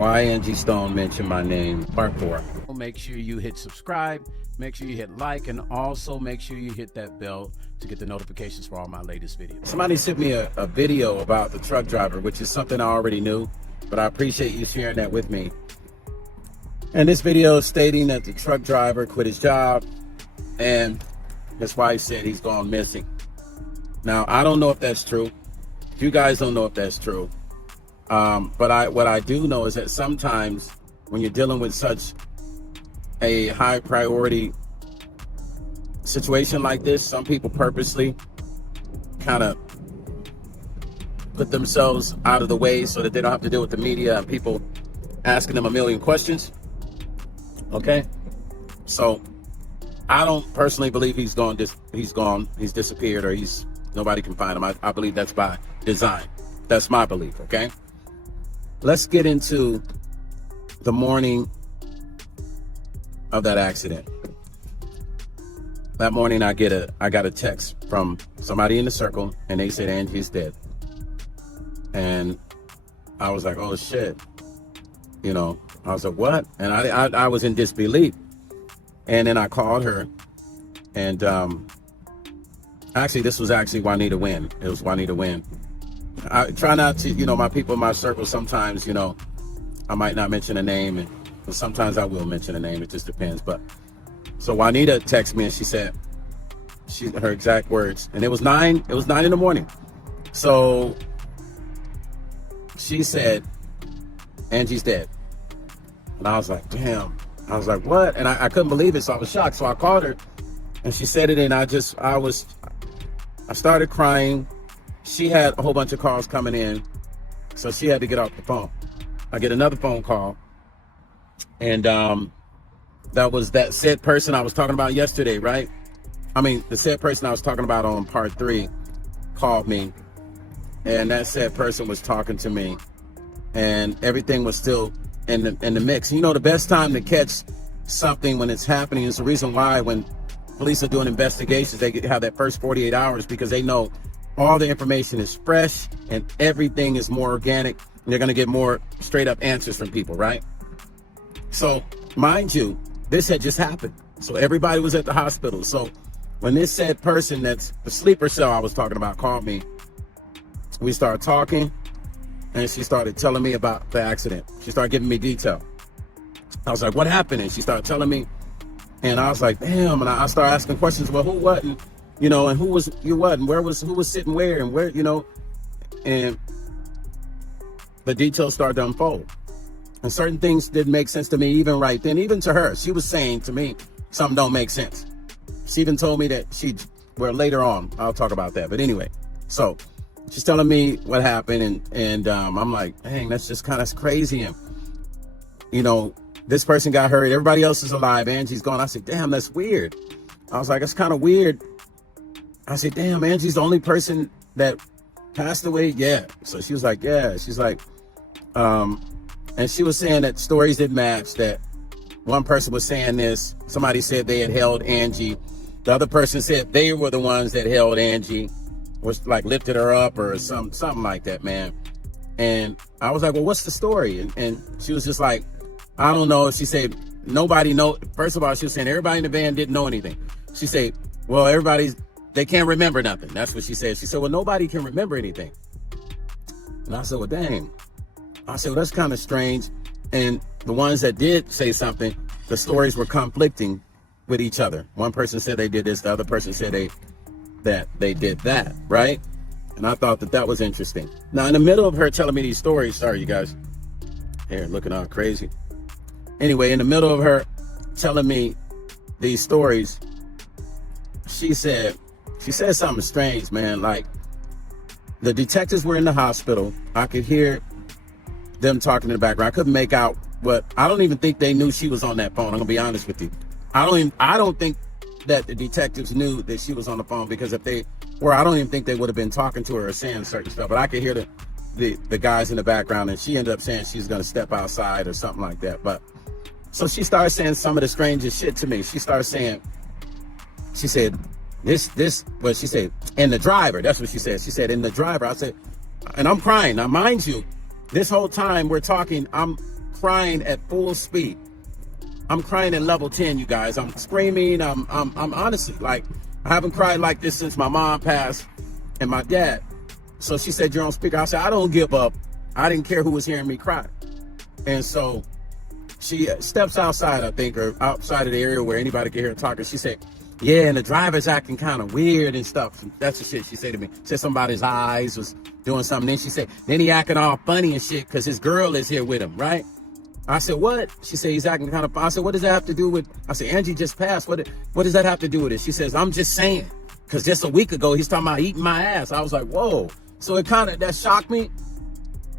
Why Angie Stone mentioned my name, part 4. Make sure you hit subscribe, make sure you hit like, and also make sure you hit that bell to get the notifications for all my latest videos. Somebody sent me a video about the truck driver, which is something I already knew, but I appreciate you sharing that with me. And this video is stating that the truck driver quit his job and his wife said he's gone missing. Now, I don't know if that's true. You guys don't know if that's true. But what I do know is that sometimes when you're dealing with such a high priority situation like this, some people purposely kind of put themselves out of the way so that they don't have to deal with the media and people asking them a million questions. Okay? So I don't personally believe he's gone, he's disappeared, or nobody can find him. I believe that's by design. That's my belief, okay? Let's get into the morning of that accident. That morning I got a text from somebody in the circle and they said Angie's dead. And I was like, oh shit. You know, I was like, what? And I was in disbelief. And then I called her and actually this was actually Juanita Wynn. It was Juanita Wynn. I try not to, my people in my circle, sometimes, I might not mention a name, but sometimes I will mention a name. It just depends. But so Juanita texted me and she said, her exact words, and it was 9 in the morning. So she said, Angie's dead. And I was like, damn. I was like, what? And I couldn't believe it. So I was shocked. So I called her and she said it. And I started crying. She had a whole bunch of calls coming in, so she had to get off the phone. I get another phone call, and that was that said person I was talking about yesterday, right? I mean, the said person I was talking about on part 3 called me, and that said person was talking to me, and everything was still in the mix. The best time to catch something when it's happening is the reason why when police are doing investigations, they have that first 48 hours because they know all the information is fresh and everything is more organic. And they're going to get more straight up answers from people, right? So mind you, this had just happened. So everybody was at the hospital. So when this said person, that's the sleeper cell I was talking about, called me, we started talking and she started telling me about the accident. She started giving me detail. I was like, what happened? And she started telling me, and I was like, damn. And I started asking questions. Well, who wasn't? And who was what, and who was sitting where, and where, and the details started to unfold. And certain things didn't make sense to me even right then, even to her. She was saying to me, something don't make sense. She even told me that later on, I'll talk about that. But anyway, so she's telling me what happened, and I'm like, dang, that's just kind of crazy. And, this person got hurt, everybody else is alive, Angie's gone. I said, damn, that's weird. I was like, it's kind of weird. I said, damn, Angie's the only person that passed away? Yeah. So she was like, yeah. She's like, and she was saying that stories didn't match, that one person was saying this, somebody said they had held Angie. The other person said they were the ones that held Angie, was like lifted her up or something like that, man. And I was like, well, what's the story? And she was just like, I don't know. She said, nobody know. First of all, she was saying everybody in the van didn't know anything. She said, well, they can't remember nothing. That's what she said. She said, well, nobody can remember anything. And I said, well, dang. I said, well, that's kind of strange. And the ones that did say something, the stories were conflicting with each other. One person said they did this. The other person said that they did that, right? And I thought that was interesting. Now, in the middle of her telling me these stories, sorry, you guys, hair looking all crazy. Anyway, in the middle of her telling me these stories, she said something strange, man. Like, the detectives were in the hospital. I could hear them talking in the background. I couldn't make out what. I don't even think they knew she was on that phone. I'm gonna be honest with you. I don't think that the detectives knew that she was on the phone, because if they were, I don't even think they would have been talking to her or saying certain stuff. But I could hear the guys in the background, and she ended up saying she's gonna step outside or something like that. But so she started saying some of the strangest shit to me. She started saying, she said, what she said, and the driver, that's what she said. She said, and the driver, I said, and I'm crying. Now, mind you, this whole time we're talking, I'm crying at full speed. I'm crying at level 10, you guys. I'm screaming. I'm honestly, like, I haven't cried like this since my mom passed and my dad. So she said, you're on speaker. I said, I don't give up. I didn't care who was hearing me cry. And so she steps outside, I think, or outside of the area where anybody can hear her talking. She said, yeah, and the driver's acting kind of weird and stuff. That's the shit she said to me. Said something about his eyes was doing something. Then she said, then he acting all funny and shit because his girl is here with him, right? I said, what? She said, he's acting kind of, I said, what does that have to do with, I said, Angie just passed. What does that have to do with it? She says, I'm just saying, because just a week ago, he's talking about eating my ass. I was like, whoa. So it kind of, that shocked me.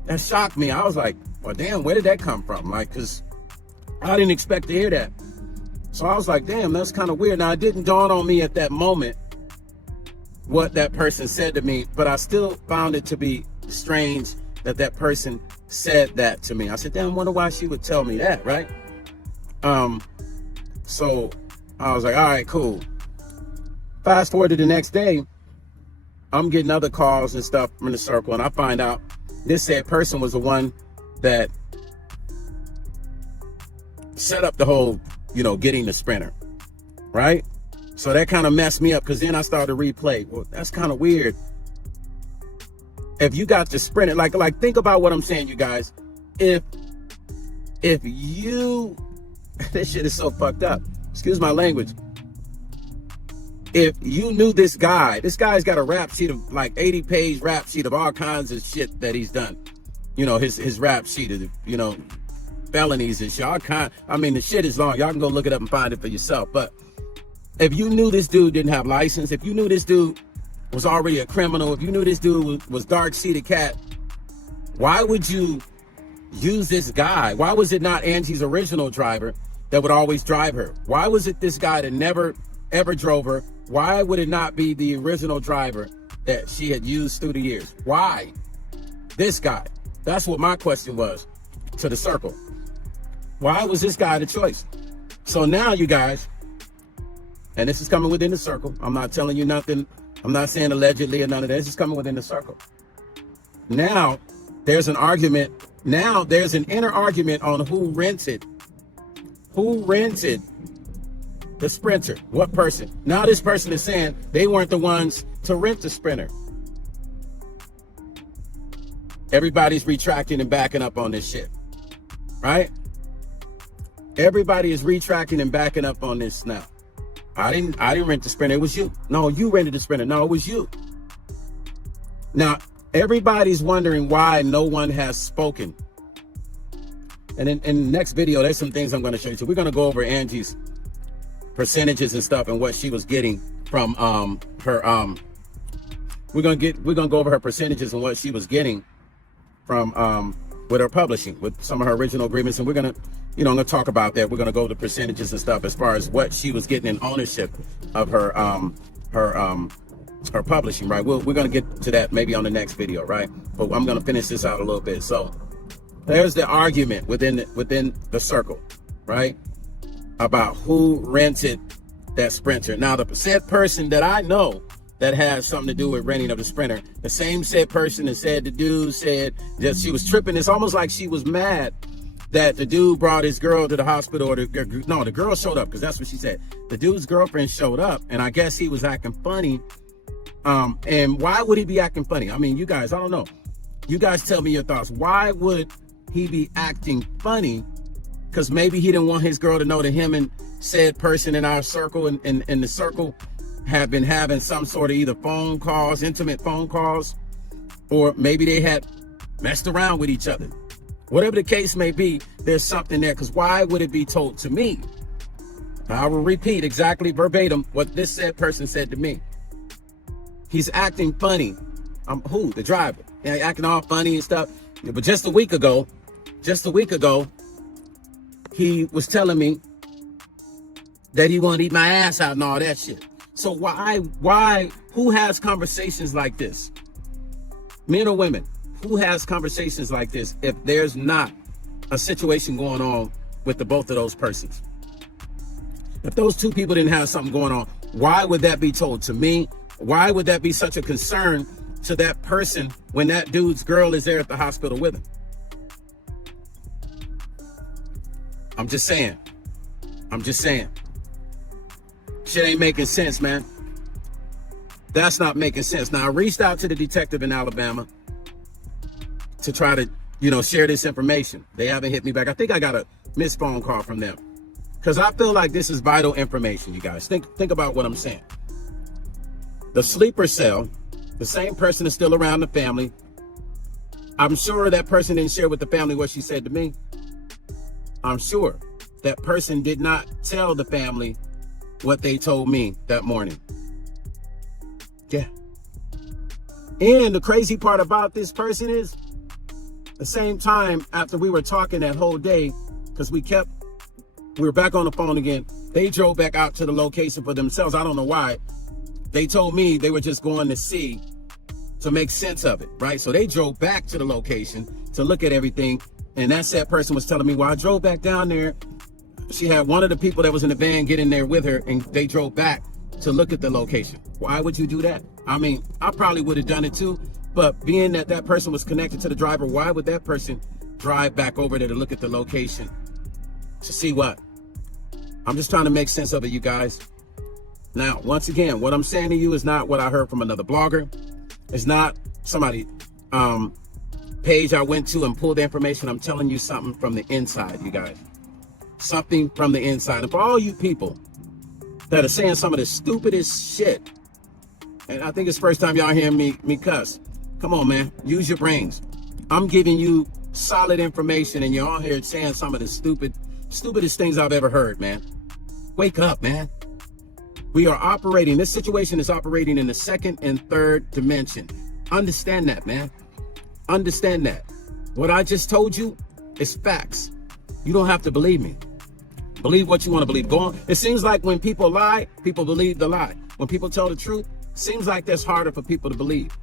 That shocked me. I was like, well, damn, where did that come from? Like, because I didn't expect to hear that. So I was like, damn, that's kind of weird. Now, it didn't dawn on me at that moment what that person said to me, but I still found it to be strange that that person said that to me. I said, damn, I wonder why she would tell me that, right? So I was like, all right, cool. Fast forward to the next day, I'm getting other calls and stuff from the circle, and I find out this said person was the one that set up the whole, getting the sprinter, right? So that kind of messed me up, because then I started to replay. Well, that's kind of weird. If you got the sprinter, like think about what I'm saying, you guys. If you, this shit is so fucked up. Excuse my language. If you knew this guy's got a rap sheet of like 80-page rap sheet of all kinds of shit that he's done. His rap sheet of, felonies and shit. All kind. I mean, the shit is long. Y'all can go look it up and find it for yourself. But if you knew this dude didn't have license, if you knew this dude was already a criminal, if you knew this dude was dark-seated cat, why would you use this guy? Why was it not Angie's original driver that would always drive her? Why was it this guy that never, ever drove her? Why would it not be the original driver that she had used through the years? Why this guy? That's what my question was to the circle. Why was this guy the choice? So now, you guys, and this is coming within the circle. I'm not telling you nothing. I'm not saying allegedly or none of that. This is coming within the circle. Now, there's an argument. Now, there's an inner argument on who rented the sprinter. What person? Now this person is saying they weren't the ones to rent the sprinter. Everybody's retracting and backing up on this shit, right? Everybody is retracting and backing up on this now. I didn't rent the sprinter. It was you. No, you rented the sprinter. No, it was you. Now, everybody's wondering why no one has spoken. And in the next video, there's some things I'm going to show you. So we're going to go over Angie's percentages and stuff and what she was getting from her we're going to go over her percentages and what she was getting from with her publishing, with some of her original agreements, and we're going to I'm going to talk about that. We're going to go to percentages and stuff as far as what she was getting in ownership of her publishing, right? We're going to get to that maybe on the next video, right? But I'm going to finish this out a little bit. So there's the argument within the circle, right? About who rented that sprinter. Now, the said person that I know that has something to do with renting of the sprinter, the same said person that said the dude said that she was tripping. It's almost like she was mad that the dude brought his girl to the hospital, or the girl showed up, because that's what she said. The dude's girlfriend showed up, and I guess he was acting funny. And why would he be acting funny? I mean, you guys, I don't know. You guys tell me your thoughts. Why would he be acting funny? Because maybe he didn't want his girl to know that him and said person in our circle and the circle have been having some sort of either phone calls, intimate phone calls, or maybe they had messed around with each other. Whatever the case may be, there's something there, because why would it be told to me? I will repeat exactly verbatim what this said person said to me. He's acting funny. Who? The driver. Yeah, acting all funny and stuff. Yeah, but just a week ago, he was telling me that he wanted to eat my ass out and all that shit. So why, who has conversations like this? Men or women? Who has conversations like this if there's not a situation going on with the both of those persons? If those two people didn't have something going on, why would that be told to me? Why would that be such a concern to that person when that dude's girl is there at the hospital with him? I'm just saying. I'm just saying. Shit ain't making sense, man. That's not making sense. Now, I reached out to the detective in Alabama to try to, share this information. They haven't hit me back. I think I got a missed phone call from them. Because I feel like this is vital information, you guys. Think about what I'm saying. The sleeper cell, the same person is still around the family. I'm sure that person didn't share with the family what she said to me. I'm sure that person did not tell the family what they told me that morning. Yeah. And the crazy part about this person is, the same time after we were talking that whole day, because we were back on the phone again, they drove back out to the location for themselves. I don't know why. They told me they were just going to see, to make sense of it, right? So they drove back to the location to look at everything. And that said person was telling me, well, I drove back down there. She had one of the people that was in the van get in there with her, and they drove back to look at the location. Why would you do that? I mean, I probably would have done it too, but being that that person was connected to the driver, why would that person drive back over there to look at the location? To see what? I'm just trying to make sense of it, you guys. Now, once again, what I'm saying to you is not what I heard from another blogger. It's not somebody page I went to and pulled the information. I'm telling you something from the inside, you guys. Something from the inside. And for all you people that are saying some of the stupidest shit, and I think it's the first time y'all hearing me cuss. Come on, man. Use your brains. I'm giving you solid information, and you're all here saying some of the stupidest things I've ever heard, man. Wake up, man. We are operating, this situation is operating in the second and third dimension. Understand that, man. Understand that. What I just told you is facts. You don't have to believe me. Believe what you want to believe. Go on. It seems like when people lie, people believe the lie. When people tell the truth, seems like that's harder for people to believe.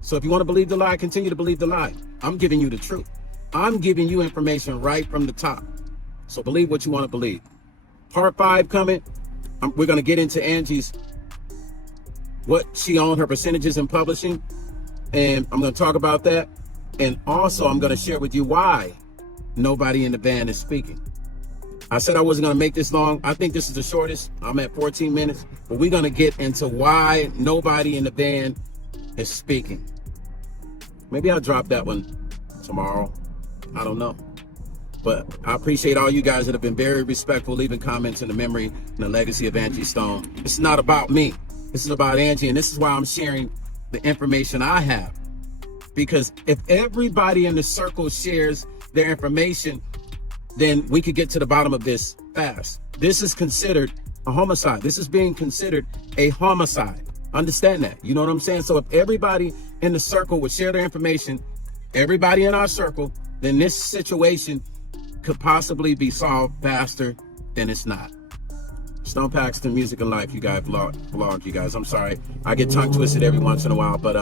So if you want to believe the lie, continue to believe the lie. I'm giving you the truth. I'm giving you information right from the top. So believe what you want to believe. Part 5 coming. We're going to get into Angie's, what she owned, her percentages in publishing. And I'm going to talk about that. And also, I'm going to share with you why nobody in the band is speaking. I said I wasn't going to make this long. I think this is the shortest. I'm at 14 minutes. But we're going to get into why nobody in the band is speaking. Maybe I'll drop that one tomorrow. I don't know. But I appreciate all you guys that have been very respectful, leaving comments in the memory and the legacy of Angie Stone. It's not about me. This is about Angie, and this is why I'm sharing the information I have. Because if everybody in the circle shares their information, then we could get to the bottom of this fast. This is considered a homicide. This is being considered a homicide. Understand that. You know what I'm saying? So if everybody in the circle would share their information, everybody in our circle, then this situation could possibly be solved faster than it's not. Stone Paxton, Music and Life, you guys, vlog, you guys. I'm sorry. I get tongue twisted every once in a while, but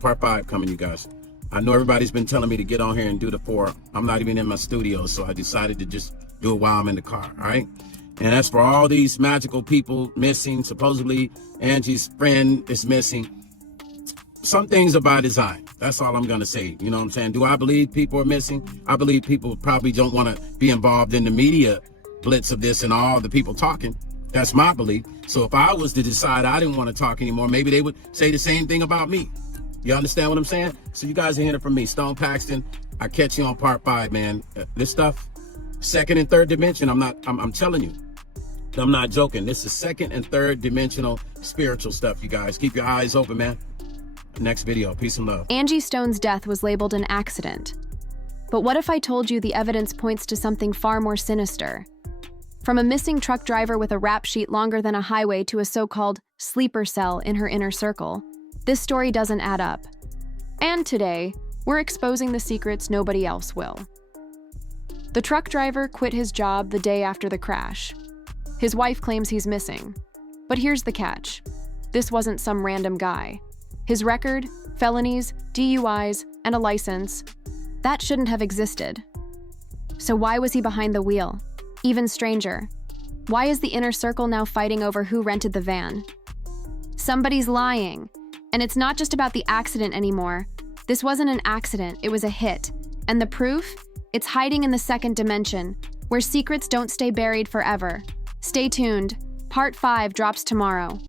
part 5 coming, you guys. I know everybody's been telling me to get on here and do the 4. I'm not even in my studio, so I decided to just do it while I'm in the car, all right? And as for all these magical people missing, supposedly Angie's friend is missing, some things are by design. That's all I'm going to say. You know what I'm saying? Do I believe people are missing? I believe people probably don't want to be involved in the media blitz of this and all the people talking. That's my belief. So if I was to decide I didn't want to talk anymore, maybe they would say the same thing about me. You understand what I'm saying? So you guys are hearing it from me, Stone Paxton. I catch you on part 5, man. This stuff, second and third dimension. I'm telling you, I'm not joking. This is second and third dimensional spiritual stuff, you guys. Keep your eyes open, man. Next video. Peace and love. Angie Stone's death was labeled an accident. But what if I told you the evidence points to something far more sinister? From a missing truck driver with a rap sheet longer than a highway to a so-called sleeper cell in her inner circle, this story doesn't add up. And today, we're exposing the secrets nobody else will. The truck driver quit his job the day after the crash. His wife claims he's missing. But here's the catch. This wasn't some random guy. His record, felonies, DUIs, and a license, that shouldn't have existed. So why was he behind the wheel? Even stranger, why is the inner circle now fighting over who rented the van? Somebody's lying. And it's not just about the accident anymore. This wasn't an accident, it was a hit. And the proof? It's hiding in the second dimension, where secrets don't stay buried forever. Stay tuned. Part 5 drops tomorrow.